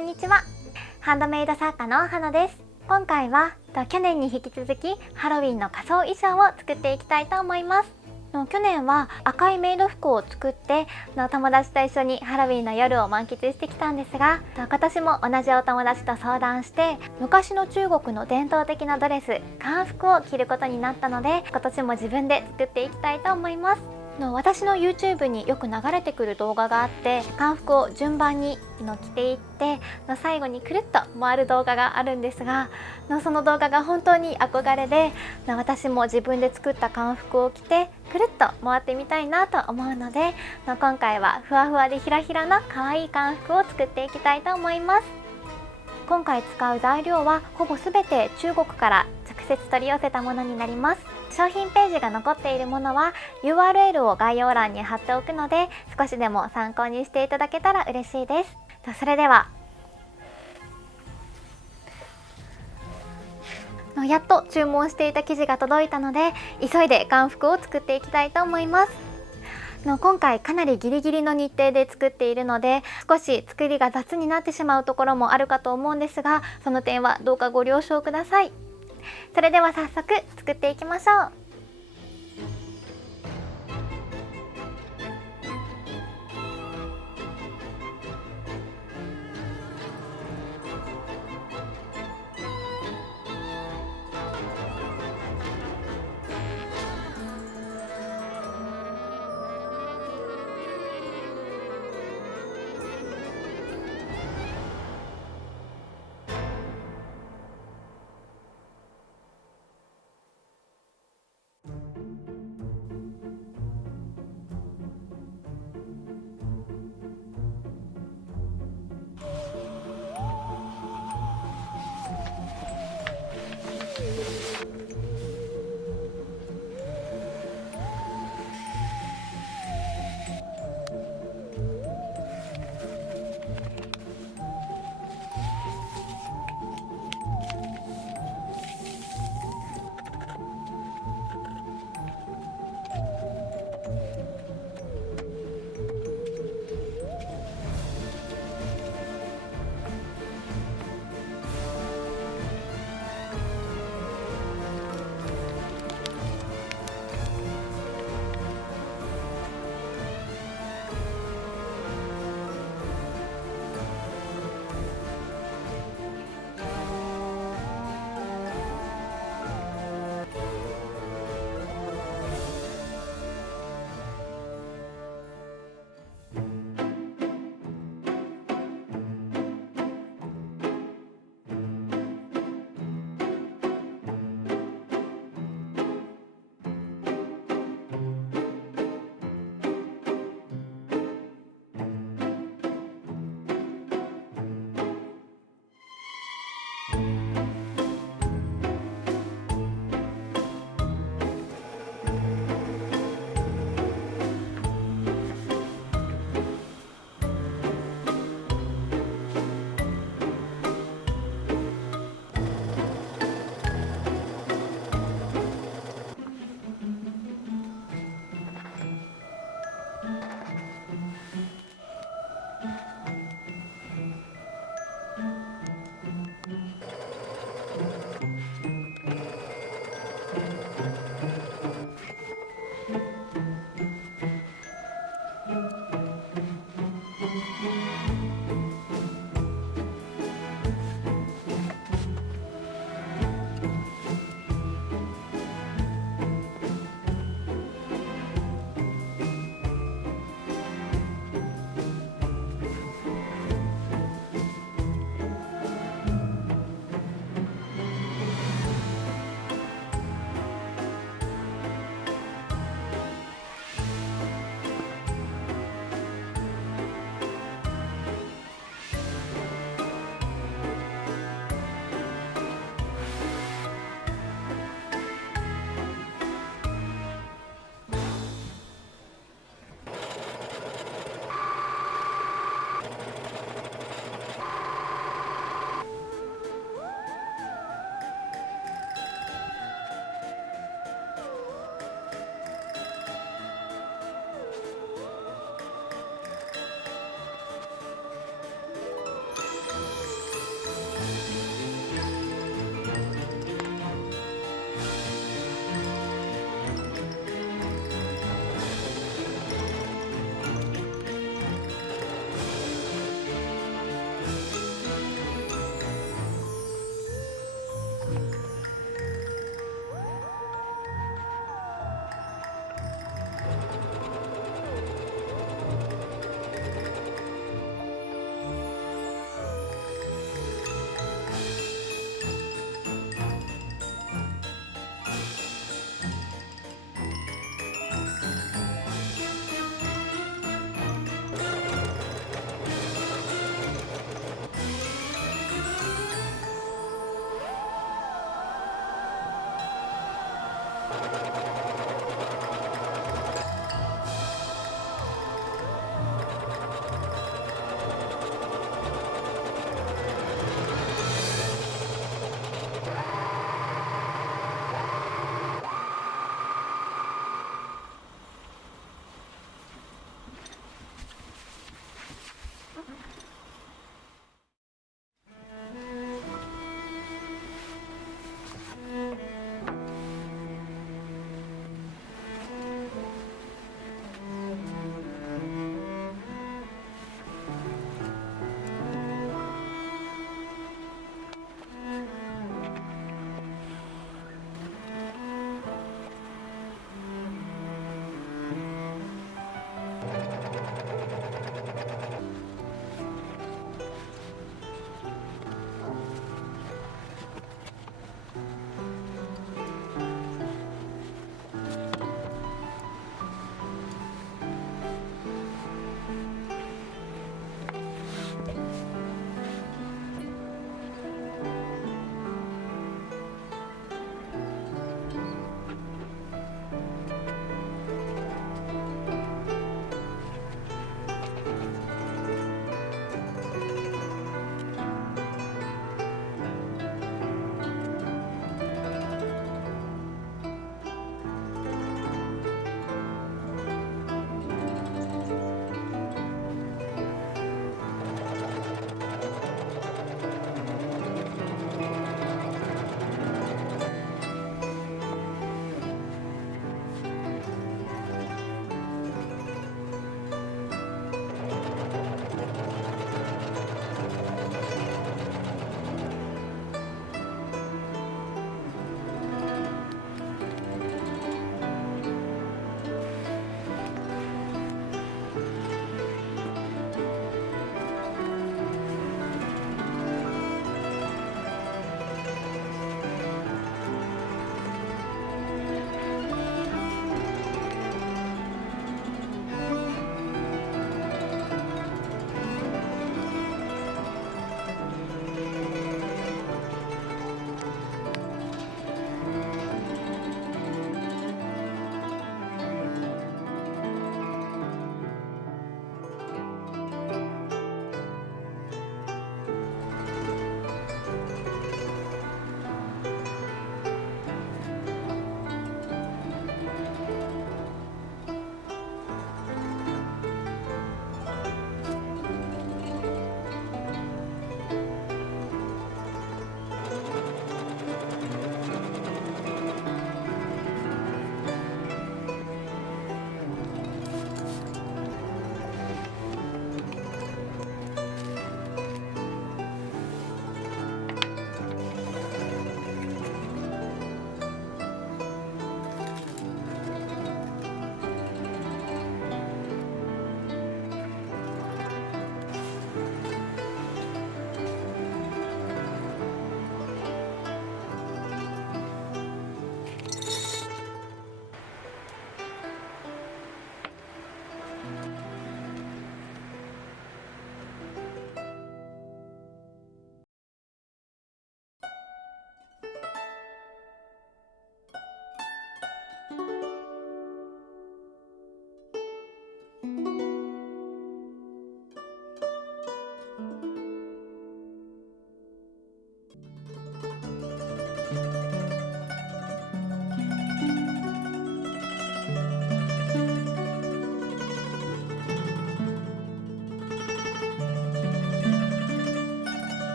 んにちは。ハンドメイド作家の花です。今回は去年に引き続きハロウィンの仮装衣装を作っていきたいと思います。去年は赤いメイド服を作って友達と一緒にハロウィンの夜を満喫してきたんですが、今年も同じお友達と相談して昔の中国の伝統的なドレス漢服を着ることになったので、今年も自分で作っていきたいと思います。私の YouTube によく流れてくる動画があって、漢服を順番に着ていって最後にくるっと回る動画があるんですが、その動画が本当に憧れで、私も自分で作った漢服を着てくるっと回ってみたいなと思うので、今回はふわふわでひらひらな可愛い漢服を作っていきたいと思います。今回使う材料はほぼ全て中国から直接取り寄せたものになります。商品ページが残っているものは URL を概要欄に貼っておくので、少しでも参考にしていただけたら嬉しいです。それではやっと注文していた生地が届いたので、急いで漢服を作っていきたいと思います。今回かなりギリギリの日程で作っているので、少し作りが雑になってしまうところもあるかと思うんですが、その点はどうかご了承ください。それでは早速作っていきましょう。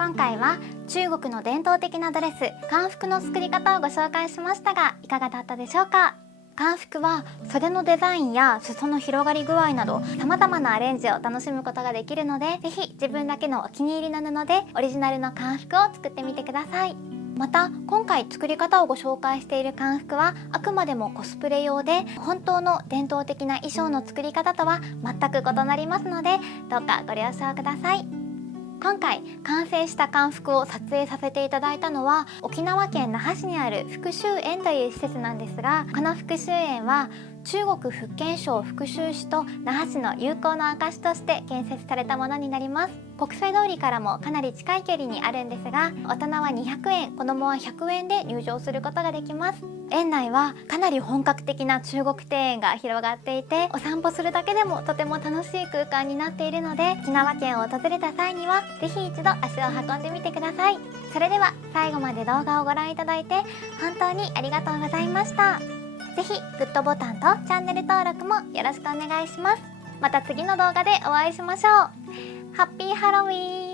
今回は中国の伝統的なドレス漢服の作り方をご紹介しましたが、いかがだったでしょうか。漢服は袖のデザインや裾の広がり具合など様々なアレンジを楽しむことができるので、ぜひ自分だけのお気に入りの布でオリジナルの漢服を作ってみてください。また今回作り方をご紹介している漢服はあくまでもコスプレ用で、本当の伝統的な衣装の作り方とは全く異なりますので、どうかご了承ください。今回完成した漢服を撮影させていただいたのは沖縄県那覇市にある福州園という施設なんですが、この福州園は中国福建省福州市と那覇市の友好の証として建設されたものになります。国際通りからもかなり近い距離にあるんですが、大人は200円、子供は100円で入場することができます。園内はかなり本格的な中国庭園が広がっていて、お散歩するだけでもとても楽しい空間になっているので、沖縄県を訪れた際にはぜひ一度足を運んでみてください。それでは最後まで動画をご覧いただいて本当にありがとうございました。ぜひグッドボタンとチャンネル登録もよろしくお願いします。また次の動画でお会いしましょう。ハッピーハロウィン。